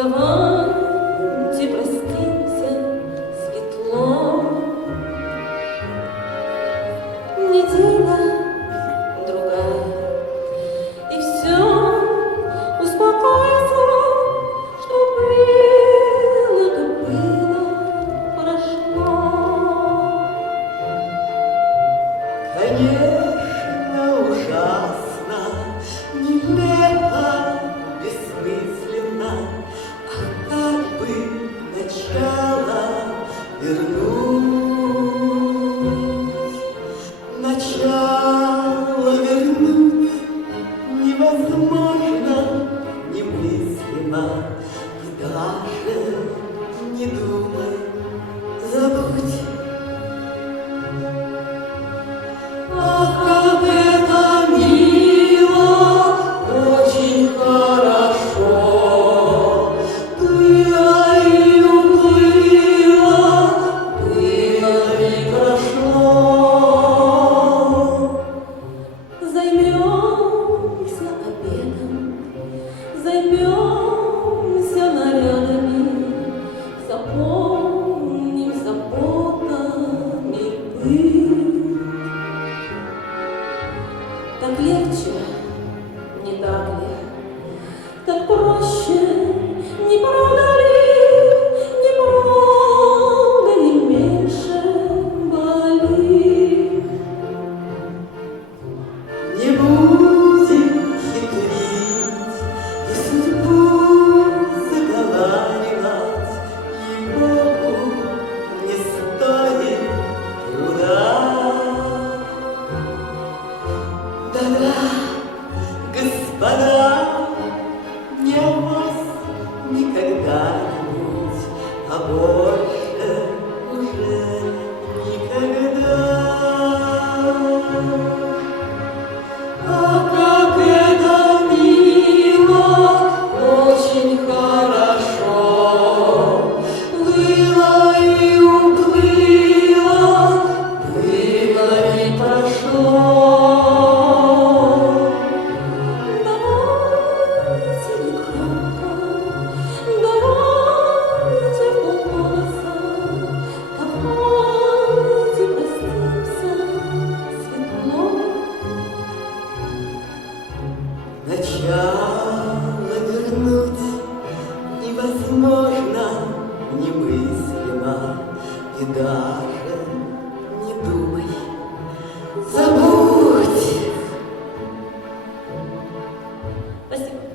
Давайте простимся светло. Неделя другая, и все успокоится, что было, то было, прошло. Конечно, ужасно, нелепо, бессмысленно, ах, как бы начало вернуть. Начало вернуть невозможно, немыслимо, и даже не думай, забудь. Ах, как это мило, очень хорошо, было и уплыло, было и прошло. Займемся обедом, займемся нарядами, запомним заботами пыль. Так легче, не так ли? Так проще, не правда ли? Не правда ли меньше болит? Не будем хитрить и судьбу заговаривать, ей-богу, не стоит труда. Да-да, господа, не авось никогда-нибудь, а больше уже никогда. Ах, как это мило, очень хорошо, было и уплыло, было и прошло. Давайте негромко, давайте вполголоса, давайте простимся светло. Начало вернуть невозможно, немыслимо, и даже не думай, забудь. Спасибо.